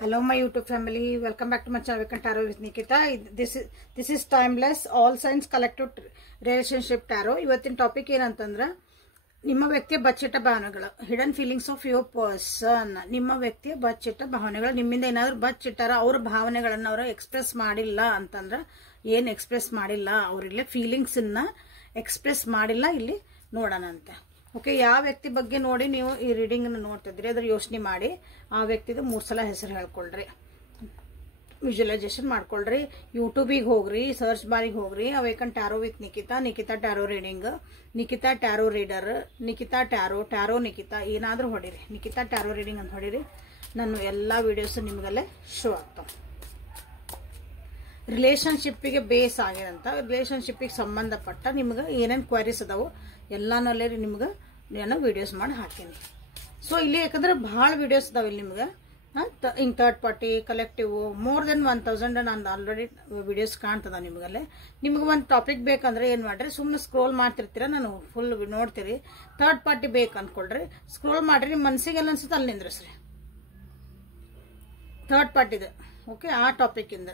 Hello my YouTube family, welcome back to my channel Tarot with Nikita. This is timeless all signs collective relationship tarot. ಇವತ್ತಿನ topic ಏನಂತಂದ್ರೆ ನಿಮ್ಮ ವ್ಯಕ್ತಿಯ ಬಚ್ಚಿಟ್ಟ ಭಾವನೆಗಳು, hidden feelings of your person. ನಿಮ್ಮ ವ್ಯಕ್ತಿಯ ಬಚ್ಚಿಟ್ಟ ಭಾವನೆಗಳು, ನಿಮ್ಮಿಂದ ಏನಾದ್ರು ಬಚ್ಚಿಟ್ಟಾರ, ಅವ್ರ ಭಾವನೆಗಳನ್ನ ಅವರು ಎಕ್ಸ್ಪ್ರೆಸ್ ಮಾಡಿಲ್ಲ ಅಂತಂದ್ರೆ, ಏನ್ ಎಕ್ಸ್ಪ್ರೆಸ್ ಮಾಡಿಲ್ಲ ಅವ್ರಿಲ್ಲೇ ಫೀಲಿಂಗ್ಸ್ ಅನ್ನ ಎಕ್ಸ್ಪ್ರೆಸ್ ಮಾಡಿಲ್ಲ, ಇಲ್ಲಿ ನೋಡೋಣಂತೆ. ಓಕೆ, ಯಾವ ವ್ಯಕ್ತಿ ಬಗ್ಗೆ ನೋಡಿ ನೀವು ಈ ರೀಡಿಂಗ್ ನೋಡ್ತಿದ್ರಿ ಅದ್ರ ಯೋಚನೆ ಮಾಡಿ ಆ ವ್ಯಕ್ತಿದು 3 ಸಲ ಹೆಸರು ಹೇಳ್ಕೊಳ್ರಿ, ವಿಜುವಲೈಸೇಷನ್ ಮಾಡ್ಕೊಳ್ರಿ. ಯೂಟ್ಯೂಬಿಗೆ ಹೋಗ್ರಿ, ಸರ್ಚ್ ಬಾರಿಗೆ ಹೋಗ್ರಿ, awaken tarot with Nikita, Nikita tarot reading, Nikita tarot reader, Nikita tarot Nikita ಏನಾದ್ರೂ ಹೊಡಿರಿ, ನಿಕಿತಾ ಟ್ಯಾರೋ ರೀಡಿಂಗ್ ಅಂತ ಹೊಡಿರಿ. ನಾನು ಎಲ್ಲಾ ವಿಡಿಯೋಸ್ ನಿಮ್ಗಲ್ಲೇ ಶೋ ಆಗ್ತಾವ. ರಿಲೇಶನ್ಶಿಪ್ಪಿಗೆ ಬೇಸ್ ಆಗಿರಂತ, ರಿಲೇಶನ್ಶಿಪ್ಪಿಗೆ ಸಂಬಂಧಪಟ್ಟ ನಿಮ್ಗೆ ಏನೇನು ಕ್ವೈರೀಸ್ ಅದಾವು ಎಲ್ಲಾನಲ್ಲೇ ನಿಮ್ಗೆ ನಾನು ವಿಡಿಯೋಸ್ ಮಾಡಿ ಹಾಕೀನಿ. ಸೊ ಇಲ್ಲಿ ಯಾಕಂದ್ರೆ ಭಾಳ ವಿಡಿಯೋಸ್ ಅದಾವ ಇಲ್ಲಿ ನಿಮ್ಗೆ. ಹಿಂಗೆ third party collective more than 1000 ನಾನು ಆಲ್ರೆಡಿ ವಿಡಿಯೋಸ್ ಕಾಣ್ತದ ನಿಮ್ಗಲ್ಲೇ. ನಿಮ್ಗೆ ಒಂದು ಟಾಪಿಕ್ ಬೇಕಂದ್ರೆ ಏನು ಮಾಡ್ರಿ, ಸುಮ್ಮನೆ ಸ್ಕ್ರೋಲ್ ಮಾಡ್ತಿರ್ತೀರ, ನಾನು ಫುಲ್ ನೋಡ್ತೀರಿ. ಥರ್ಡ್ ಪಾರ್ಟಿ ಬೇಕು ಅನ್ಕೊಳ್ರಿ, ಸ್ಕ್ರೋಲ್ ಮಾಡ್ರಿ, ನಿಮ್ಮ ಮನಸ್ಸಿಗೆ ಎಲ್ಲ ಅನ್ಸುತ್ತೆ ಅಲ್ಲಿ ನಿಂದ್ರಿಸ್ರಿ ಥರ್ಡ್ ಪಾರ್ಟಿದು. ಓಕೆ, ಆ ಟಾಪಿಕ್ಕಿಂದ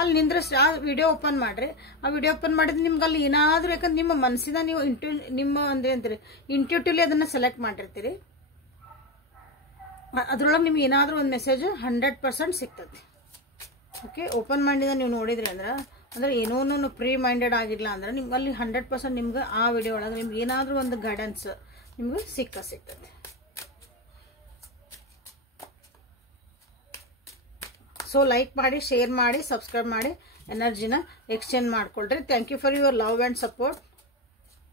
ಅಲ್ಲಿ ನಿಂದ್ರಸ್ ಆ ವಿಡಿಯೋ ಓಪನ್ ಮಾಡ್ರಿ. ಆ ವಿಡಿಯೋ ಓಪನ್ ಮಾಡಿದ್ರೆ ನಿಮ್ಗೆ ಅಲ್ಲಿ ಏನಾದ್ರೂ, ಯಾಕಂದ್ರೆ ನಿಮ್ಮ ಮನಸ್ಸಿನ ನೀವು ನಿಮ್ಮ ಅಂದ್ರೆ ಅಂತೀರಿ ಇಂಟ್ಯೂಟಿವ್ಲಿ ಅದನ್ನ ಸೆಲೆಕ್ಟ್ ಮಾಡಿರ್ತೀರಿ, ಅದ್ರೊಳಗೆ ನಿಮ್ಗೆ ಏನಾದ್ರೂ ಒಂದು ಮೆಸೇಜ್ 100% ಸಿಗ್ತದೆ. ಓಕೆ, ಓಪನ್ ಮಾಡಿದ ನೀವು ನೋಡಿದ್ರಿ ಅಂದ್ರೆ ಏನೋ ಪ್ರೀ ಮೈಂಡೆಡ್ ಆಗಿಲ್ಲ ಅಂದ್ರೆ ನಿಮ್ಗೆ ಅಲ್ಲಿ 100% ನಿಮ್ಗೆ ಆ ವಿಡಿಯೋ ಒಳಗೆ ನಿಮ್ಗೆ ಏನಾದ್ರೂ ಒಂದು ಗೈಡೆನ್ಸ್ ನಿಮ್ಗೆ ಸಿಗ್ತದೆ. ಸೊ ಲೈಕ್ ಮಾಡಿ, ಶೇರ್ ಮಾಡಿ, ಸಬ್ಸ್ಕ್ರೈಬ್ ಮಾಡಿ, ಎನರ್ಜಿನ ಎಕ್ಸ್ಚೇಂಜ್ ಮಾಡ್ಕೊಳ್ರಿ. Thank you for your love and support.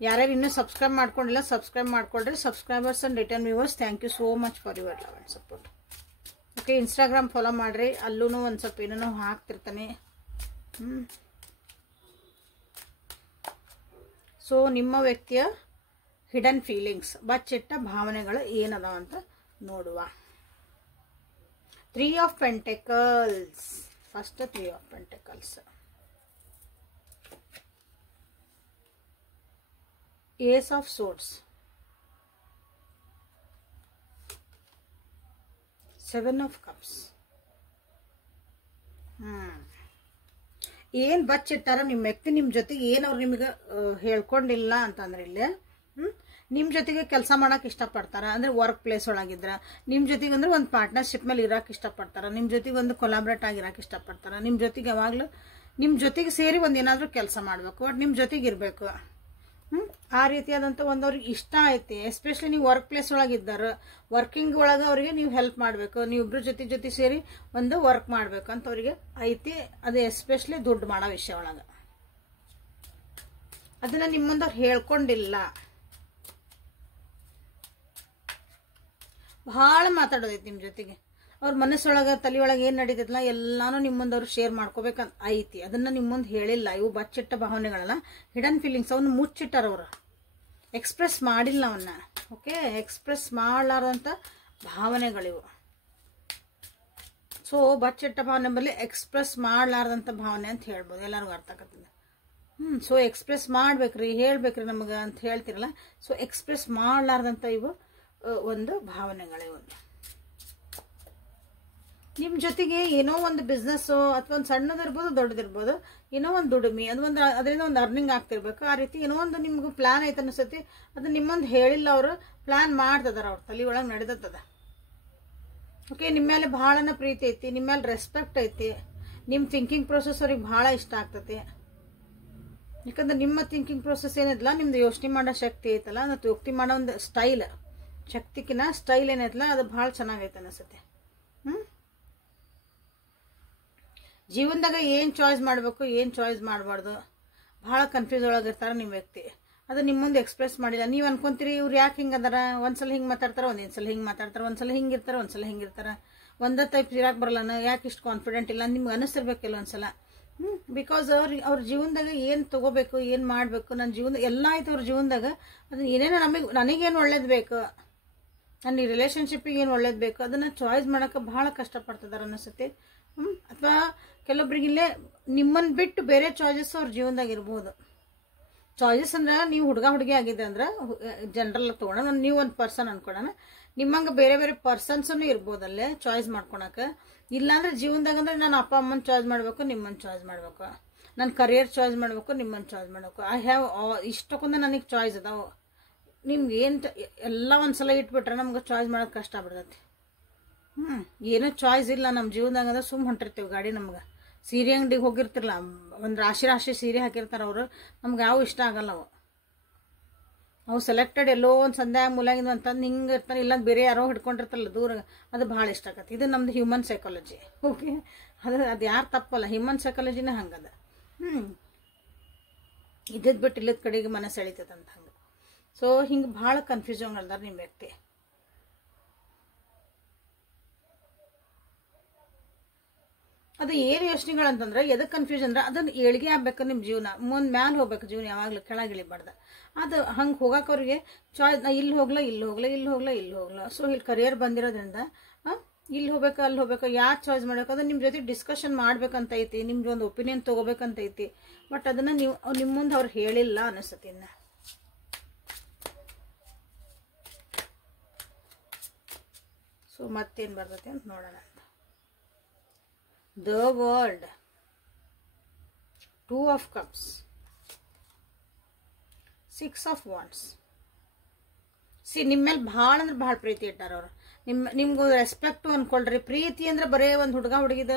ಯಾರ್ಯಾರು ಇನ್ನೂ ಸಬ್ಸ್ಕ್ರೈಬ್ ಮಾಡ್ಕೊಂಡಿಲ್ಲ ಸಬ್ಸ್ಕ್ರೈಬ್ ಮಾಡ್ಕೊಳ್ರಿ. Subscribers and return viewers, thank you so much for your love and support. Okay, Instagram follow ಮಾಡ್ರಿ, ಅಲ್ಲೂ ಒಂದು ಸ್ವಲ್ಪ ಏನೋ ಹಾಕ್ತಿರ್ತಾನೆ. ಸೊ ನಿಮ್ಮ ವ್ಯಕ್ತಿಯ ಹಿಡನ್ ಫೀಲಿಂಗ್ಸ್, ಬಚ್ಚಿಟ್ಟ ಭಾವನೆಗಳು ಏನದಾವ ಅಂತ ನೋಡುವ. 3 of Pentacles. First 3 of Pentacles. Ace of Swords. 7 of Cups. ಏನ್ ಬಚ್ಚಿಟ್ಟಾರ ನಿಮ್ಮ ವ್ಯಕ್ತಿ ನಿಮ್ಮ ಜೊತೆಗೆ, ಏನ್ ಅವ್ರು ನಿಮಗೆ ಹೇಳ್ಕೊಂಡಿಲ್ಲ ಅಂತಂದ್ರೆ ಇಲ್ಲೇ ನಿಮ್ ಜೊತೆಗೆ ಕೆಲಸ ಮಾಡಕ್ ಇಷ್ಟಪಡ್ತಾರ ಅಂದ್ರೆ ವರ್ಕ್ ಪ್ಲೇಸ್ ಒಳಗಿದ್ರ, ನಿಮ್ ಜೊತೆಗೆ ಅಂದ್ರೆ ಒಂದು ಪಾರ್ಟ್ನರ್ಶಿಪ್ ಮೇಲೆ ಇರಕ್ ಇಷ್ಟಪಡ್ತಾರ, ನಿಮ್ ಜೊತೆಗೆ ಒಂದು ಕೊಲಾಬ್ರೇಟ್ ಆಗಿರಕ್ ಇಷ್ಟಪಡ್ತಾರ, ನಿಮ್ ಜೊತೆಗೆ ಯಾವಾಗ್ಲೂ ನಿಮ್ ಜೊತೆಗೆ ಸೇರಿ ಒಂದ್ ಏನಾದ್ರೂ ಕೆಲಸ ಮಾಡ್ಬೇಕು, ಬಟ್ ನಿಮ್ ಜೊತೆಗೆ ಇರ್ಬೇಕು. ಆ ರೀತಿಯಾದಂತ ಒಂದು ಅವ್ರಿಗೆ ಇಷ್ಟ ಐತಿ. ಎಸ್ಪೆಷಲಿ ನೀವು ವರ್ಕ್ ಪ್ಲೇಸ್ ಒಳಗಿದ್ದಾರ, ವರ್ಕಿಂಗ್ ಒಳಗ ಅವ್ರಿಗೆ ನೀವು ಹೆಲ್ಪ್ ಮಾಡ್ಬೇಕು, ನೀವಿಬ್ರು ಜೊತೆ ಸೇರಿ ಒಂದು ವರ್ಕ್ ಮಾಡ್ಬೇಕು ಅಂತ ಅವ್ರಿಗೆ ಐತಿ. ಅದು ಎಸ್ಪೆಷಲಿ ದುಡ್ಡು ಮಾಡೋ ವಿಷಯ ಒಳಗ ಅದನ್ನ ನಿಮ್ಮ ಮುಂದೆ ಅವ್ರು ಹೇಳ್ಕೊಂಡಿಲ್ಲ. ಬಹಳ ಮಾತಾಡೋದೈತಿ ನಿಮ್ ಜೊತೆಗೆ, ಅವ್ರ ಮನಸ್ಸೊಳಗ ತಲೆಯೊಳಗೆ ಏನ್ ನಡೀತೈತಲ್ಲ ಎಲ್ಲಾನು ನಿಮ್ಮ ಮುಂದೆ ಅವ್ರು ಶೇರ್ ಮಾಡ್ಕೋಬೇಕಂತ ಐತಿ. ಅದನ್ನ ನಿಮ್ಮ ಮುಂದೆ ಹೇಳಿಲ್ಲ. ಇವು ಬಚ್ಚಿಟ್ಟ ಭಾವನೆಗಳಲ್ಲ, ಹಿಡನ್ ಫೀಲಿಂಗ್ಸ್. ಅವನ್ನ ಮುಚ್ಚಿಟ್ಟಾರ, ಅವ್ರ ಎಕ್ಸ್ಪ್ರೆಸ್ ಮಾಡಿಲ್ಲ ಅವನ್ನ. ಓಕೆ, ಎಕ್ಸ್ಪ್ರೆಸ್ ಮಾಡಲಾರ್ದಂತ ಭಾವನೆಗಳಿವು. ಸೊ ಬಚ್ಚಿಟ್ಟ ಭಾವನೆ ಬಲ್ಲಿ ಎಕ್ಸ್ಪ್ರೆಸ್ ಮಾಡಲಾರ್ದಂತ ಭಾವನೆ ಅಂತ ಹೇಳ್ಬೋದು, ಎಲ್ಲರಿಗೂ ಅರ್ಥ ಆಗತ್ತದ. ಸೊ ಎಕ್ಸ್ಪ್ರೆಸ್ ಮಾಡ್ಬೇಕ್ರಿ, ಹೇಳ್ಬೇಕ್ರಿ ನಮಗ ಅಂತ ಹೇಳ್ತಿರಲ್ಲ. ಸೊ ಎಕ್ಸ್ಪ್ರೆಸ್ ಮಾಡಲಾರ್ದಂತ ಇವು ಒಂದು ಭಾವನೆಗಳಿವು. ನಿಮ್ ಜೊತೆಗೆ ಏನೋ ಒಂದು ಬಿಸ್ನೆಸ್ ಅಥವಾ ಒಂದು ಸಣ್ಣದಿರ್ಬೋದು ದೊಡ್ಡದಿರ್ಬೋದು, ಏನೋ ಒಂದು ದುಡಿಮೆ, ಅದರಿಂದ ಒಂದು ಅರ್ನಿಂಗ್ ಆಗ್ತಿರ್ಬೇಕು. ಆ ರೀತಿ ಏನೋ ಒಂದು ನಿಮ್ಗೆ ಪ್ಲಾನ್ ಐತೆ ಅನ್ಸತಿ, ಅದು ನಿಮ್ಮೊಂದು ಹೇಳಿಲ್ಲ, ಅವರು ಪ್ಲಾನ್ ಮಾಡ್ತದಾರ, ಅವ್ರ ತಲೆ ಒಳಗೆ ನಡೆದತ್ತದ. ಓಕೆ, ನಿಮ್ಮ ಮೇಲೆ ಬಹಳನ ಪ್ರೀತಿ ಐತಿ, ನಿಮ್ಮ ಮೇಲೆ ರೆಸ್ಪೆಕ್ಟ್ ಐತಿ, ನಿಮ್ಮ ಥಿಂಕಿಂಗ್ ಪ್ರೊಸೆಸ್ ಅವ್ರಿಗೆ ಬಹಳ ಇಷ್ಟ ಆಗ್ತತಿ. ಯಾಕಂದ್ರೆ ನಿಮ್ಮ ಥಿಂಕಿಂಗ್ ಪ್ರೊಸೆಸ್ ಏನಿಲ್ಲ, ನಿಮ್ದು ಯೋಚನೆ ಮಾಡೋ ಶಕ್ತಿ ಐತಲ್ಲ, ಮತ್ತು ಯೋಚನೆ ಮಾಡೋ ಒಂದು ಸ್ಟೈಲ್, ಶಕ್ತಿಕಿನ ಸ್ಟೈಲ್ ಏನೈತಲ್ಲ ಅದು ಬಹಳ ಚೆನ್ನಾಗೈತೆ ಅನಿಸುತ್ತೆ. ಜೀವನದಾಗ ಏನ್ ಚಾಯ್ಸ್ ಮಾಡ್ಬೇಕು, ಏನ್ ಚಾಯ್ಸ್ ಮಾಡಬಾರ್ದು, ಬಹಳ ಕನ್ಫ್ಯೂಸ್ ಒಳಗಿರ್ತಾರ ನಿಮ್ಮ ವ್ಯಕ್ತಿ. ಅದು ನಿಮ್ಮ ಮುಂದೆ ಎಕ್ಸ್ಪ್ರೆಸ್ ಮಾಡಿಲ್ಲ. ನೀವು ಅನ್ಕೊಂತೀರಿ ಇವ್ರು ಯಾಕೆ ಹಿಂಗ ಅದಾರ, ಒಂದ್ಸಲ ಹಿಂಗ್ ಮಾತಾಡ್ತಾರ, ಒಂದ್ಸಲ ಹಿಂಗ್ ಮಾತಾಡ್ತಾರ, ಒಂದ್ಸಲ ಹಿಂಗಿರ್ತಾರ, ಒಂದ್ಸಲ ಹಿಂಗಿರ್ತಾರ, ಒಂದೇ ಟೈಪ್ ಇರಾಕ್ ಬರಲ್ಲ, ಯಾಕೆ ಇಷ್ಟು ಕಾನ್ಫಿಡೆಂಟ್ ಇಲ್ಲ ನಿಮ್ಗೆ ಅನಿಸ್ತಿರ್ಬೇಕಿಲ್ಲ ಒಂದ್ಸಲ. ಬಿಕಾಸ್ ಅವ್ರ ಜೀವನದಾಗ ಏನ್ ತಗೋಬೇಕು, ಏನ್ ಮಾಡ್ಬೇಕು, ನನ್ನ ಜೀವನ ಎಲ್ಲ ಐತೆ ಅವ್ರ ಜೀವನದಾಗ. ಅದನ್ನ ಏನೇನೋ ನನಗೇನು ಒಳ್ಳೇದ್ ಬೇಕು, ನನ್ನ ಈ ರಿಲೇಶನ್ಶಿಪ್ಪಿಗೆ ಏನು ಒಳ್ಳೇದು ಬೇಕು, ಅದನ್ನ ಚಾಯ್ಸ್ ಮಾಡಕ್ಕೆ ಬಹಳ ಕಷ್ಟಪಡ್ತಿದಾರ ಅನಿಸುತ್ತೆ. ಅಥವಾ ಕೆಲವೊಬ್ರಿಗೆ ಇಲ್ಲೇ ನಿಮ್ಮನ್ನ ಬಿಟ್ಟು ಬೇರೆ ಚಾಯ್ಸಸ್ ಅವ್ರ ಜೀವನದಾಗ ಇರ್ಬೋದು. ಚಾಯ್ಸಸ್ ಅಂದ್ರೆ ನೀವು ಹುಡುಗ ಹುಡುಗಿ ಆಗಿದೆ ಅಂದ್ರೆ ಜನರಲ್ ತಗೊಳ್ಳೋಣ, ನೀವು ಒಂದು ಪರ್ಸನ್ ಅನ್ಕೊಳ್ಳೋಣ, ನಿಮ್ಮಂಗೆ ಬೇರೆ ಬೇರೆ ಪರ್ಸನ್ಸನ್ನು ಇರ್ಬೋದಲ್ಲೇ ಚಾಯ್ಸ್ ಮಾಡ್ಕೊಳಕ್ಕೆ. ಇಲ್ಲಾಂದ್ರೆ ಜೀವನದಾಗ ಅಂದ್ರೆ ನಾನು ಅಪ್ಪ ಅಮ್ಮನ ಚಾಯ್ಸ್ ಮಾಡಬೇಕು, ನಿಮ್ಮನ್ನು ಚಾಯ್ಸ್ ಮಾಡಬೇಕು, ನನ್ನ ಕರಿಯರ್ ಚಾಯ್ಸ್ ಮಾಡಬೇಕು, ನಿಮ್ಮನ್ನು ಚಾಯ್ಸ್ ಮಾಡಬೇಕು. ಐ ಹ್ಯಾವ್ ಇಷ್ಟಕ್ಕೊಂದು ನನಗೆ ಚಾಯ್ಸ್ ಅದಾವೆ. ನಿಮ್ಗೆ ಏನು ಎಲ್ಲ ಒಂದ್ಸಲ ಇಟ್ಬಿಟ್ರೆ ನಮ್ಗೆ ಚಾಯ್ಸ್ ಮಾಡೋದು ಕಷ್ಟ ಆಗ್ಬಿಡ್ತೈತಿ. ಏನೂ ಚಾಯ್ಸ್ ಇಲ್ಲ ನಮ್ಮ ಜೀವನದಾಗ ಅಂದ್ರೆ ಸುಮ್ಮ ಹೊಂಟಿರ್ತೀವಿ ಗಾಡಿ. ನಮ್ಗೆ ಸೀರೆ ಅಂಗಡಿಗೆ ಹೋಗಿರ್ತಿರಲ್ಲ, ಒಂದು ರಾಶಿ ರಾಶಿ ಸೀರೆ ಹಾಕಿರ್ತಾರೆ ಅವರು, ನಮ್ಗೆ ಯಾವ ಇಷ್ಟ ಆಗಲ್ಲ. ಅವು ಸೆಲೆಕ್ಟೆಡ್ ಎಲ್ಲೋ ಒಂದು ಸಂಧ್ಯಾಗ ಮೂಲಾಗಿಂದ ಅಂತಂದು ಹಿಂಗೆ ಇರ್ತಾರೆ, ಇಲ್ಲ ಬೇರೆ ಯಾರೋ ಹಿಡ್ಕೊಂಡಿರ್ತಾರಲ್ಲ ದೂರ, ಅದು ಭಾಳ ಇಷ್ಟ ಆಗತ್ತೆ. ಇದು ನಮ್ದು ಹ್ಯೂಮನ್ ಸೈಕಾಲಜಿ. ಓಕೆ, ಅದು ಯಾರು ತಪ್ಪಲ್ಲ, ಹ್ಯೂಮನ್ ಸೈಕಾಲಜಿನೇ ಹಂಗದ. ಇದ್ದದ್ದು ಬಿಟ್ಟು ಇಲ್ಲದ ಕಡೆಗೆ ಮನಸ್ಸು ಎಳಿತದಂತ ಹಂಗೆ. ಸೊ ಹಿಂಗೆ ಭಾಳ ಕನ್ಫ್ಯೂಷನ್ ಅಲ್ದಾರ ನಿಮ್ಮ ವ್ಯಕ್ತಿ. ಅದು ಏನು ಯೋಚನೆಗಳಂತಂದ್ರೆ ಎದಕ್ಕೆ ಕನ್ಫ್ಯೂಷನ್ ಅಂದ್ರೆ ಅದನ್ನು ಏಳಿಗೆ ಆಗ್ಬೇಕು ನಿಮ್ಮ ಜೀವನ, ಮುಂದೆ ಮ್ಯಾಲೆ ಹೋಗ್ಬೇಕು ಜೀವನ, ಯಾವಾಗಲೂ ಕೆಳಗಿಳಿಬಾರ್ದು. ಅದು ಹಂಗೆ ಹೋಗಕ್ಕೆ ಅವ್ರಿಗೆ ಚಾಯ್ಸ್, ನಾ ಇಲ್ಲಿ ಹೋಗ್ಲಾ ಇಲ್ಲಿ ಹೋಗ್ಲಾ ಇಲ್ಲಿ ಹೋಗ್ಲಾ ಇಲ್ಲಿ ಹೋಗ್ಲಾ. ಸೊ ಇಲ್ಲಿ ಕರಿಯರ್ ಬಂದಿರೋದ್ರಿಂದ ಇಲ್ಲಿ ಹೋಗ್ಬೇಕು ಅಲ್ಲಿ ಹೋಗ್ಬೇಕು, ಯಾರು ಚಾಯ್ಸ್ ಮಾಡ್ಬೇಕು ಅದು ನಿಮ್ಮ ಜೊತೆ ಡಿಸ್ಕಷನ್ ಮಾಡ್ಬೇಕಂತ ಐತಿ, ನಿಮ್ಗೆ ಒಂದು ಒಪಿನಿಯನ್ ತೊಗೋಬೇಕಂತ ಐತಿ. ಬಟ್ ಅದನ್ನು ನೀವು ನಿಮ್ಮ ಮುಂದೆ ಅವ್ರು ಹೇಳಿಲ್ಲ ಅನಿಸ್ತತಿ. ಇನ್ನು ಸೊ ಮತ್ತೇನು ಬರ್ತೈತಿ ಅಂತ ನೋಡೋಣ. The world, 2 of cups, 6 of wands. ನಿಮ್ಮ ಮೇಲೆ ಭಾಳ ಅಂದ್ರೆ ಭಾಳ ಪ್ರೀತಿ ಇಟ್ಟಾರ ಅವ್ರು. ನಿಮ್ಗೆ ರೆಸ್ಪೆಕ್ಟು ಅನ್ಕೊಳ್ರಿ. ಪ್ರೀತಿ ಅಂದ್ರೆ ಬರೇ ಒಂದು ಹುಡುಗ ಹುಡುಗಿದ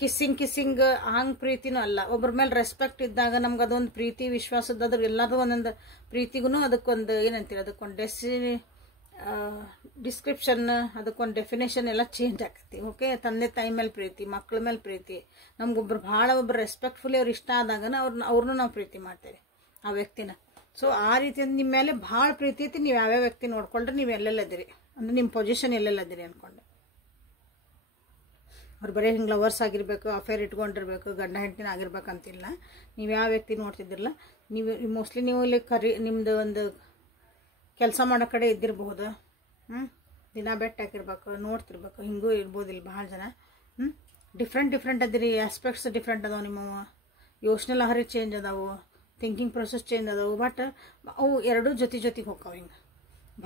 ಕಿಸ್ಸಿಂಗ್ ಹಂಗೆ ಪ್ರೀತಿನೂ ಅಲ್ಲ. ಒಬ್ಬರ ಮೇಲೆ ರೆಸ್ಪೆಕ್ಟ್ ಇದ್ದಾಗ ನಮ್ಗೆ ಅದೊಂದು ಪ್ರೀತಿ ವಿಶ್ವಾಸದ ಅದ್ರ ಎಲ್ಲದೂ ಒಂದೊಂದು ಪ್ರೀತಿಗೂ ಅದಕ್ಕೊಂದು ಏನಂತೀರಿ, ಅದಕ್ಕೊಂದು ಡಿಸ್ಕ್ರಿಪ್ಷನ್, ಅದಕ್ಕೊಂದು ಡೆಫಿನೇಷನ್ ಎಲ್ಲ ಚೇಂಜ್ ಆಕತಿ. ಓಕೆ, ತಂದೆ ತಾಯಿ ಮೇಲೆ ಪ್ರೀತಿ, ಮಕ್ಕಳ ಮೇಲೆ ಪ್ರೀತಿ, ನಮ್ಗೊಬ್ರು ಭಾಳ ಒಬ್ರು ರೆಸ್ಪೆಕ್ಟ್ಫುಲಿ ಅವ್ರು ಇಷ್ಟ ಆದಾಗ ಅವ್ರನ್ನೂ ನಾವು ಪ್ರೀತಿ ಮಾಡ್ತೇವೆ ಆ ವ್ಯಕ್ತಿನ. ಸೊ ಆ ರೀತಿಯಿಂದ ನಿಮ್ಮ ಮೇಲೆ ಭಾಳ ಪ್ರೀತಿ ಐತಿ. ನೀವು ಯಾವ್ಯಾವ ವ್ಯಕ್ತಿ ನೋಡ್ಕೊಂಡ್ರೆ ನೀವು ಎಲ್ಲೆಲ್ಲದಿರಿ ಅಂದ್ರೆ ನಿಮ್ಮ ಪೊಸಿಷನ್ ಎಲ್ಲೆಲ್ಲದಿರಿ ಅಂದ್ಕೊಂಡೆ. ಅವ್ರು ಬರೀ ಹಿಂಗೆ ಲವರ್ಸ್ ಆಗಿರಬೇಕು, ಅಫೇರ್ ಇಟ್ಕೊಂಡಿರ್ಬೇಕು, ಗಂಡ ಹೆಂಡತಿನ ಆಗಿರ್ಬೇಕಂತಿಲ್ಲ. ನೀವು ಯಾವ ವ್ಯಕ್ತಿ ನೋಡ್ತಿದ್ದಿರಲ್ಲ, ನೀವು ಮೋಸ್ಟ್ಲಿ ನೀವು ಇಲ್ಲಿ ನಿಮ್ಮದು ಒಂದು ಕೆಲಸ ಮಾಡೋ ಕಡೆ ಇದ್ದಿರಬಹುದು. ದಿನ ಬೆಟ್ಟ ಹಾಕಿರ್ಬೇಕು, ನೋಡ್ತಿರ್ಬೇಕು, ಹಿಂಗೂ ಇರ್ಬೋದು. ಇಲ್ಲಿ ಭಾಳ ಜನ ಡಿಫ್ರೆಂಟ್ ಅದಿರಿ, ಆಸ್ಪೆಕ್ಟ್ಸ್ ಡಿಫ್ರೆಂಟ್ ಅದಾವೆ. ನಿಮ್ಮ ಯೋಚನೆ ಲಹರಿ ಚೇಂಜ್ ಅದಾವು, ಥಿಂಕಿಂಗ್ ಪ್ರೊಸೆಸ್ ಚೇಂಜ್ ಅದಾವು. ಬಟ್ ಅವು ಎರಡೂ ಜೊತೆಗೆ ಹೋಗ್ತಾವೆ. ಹಿಂಗೆ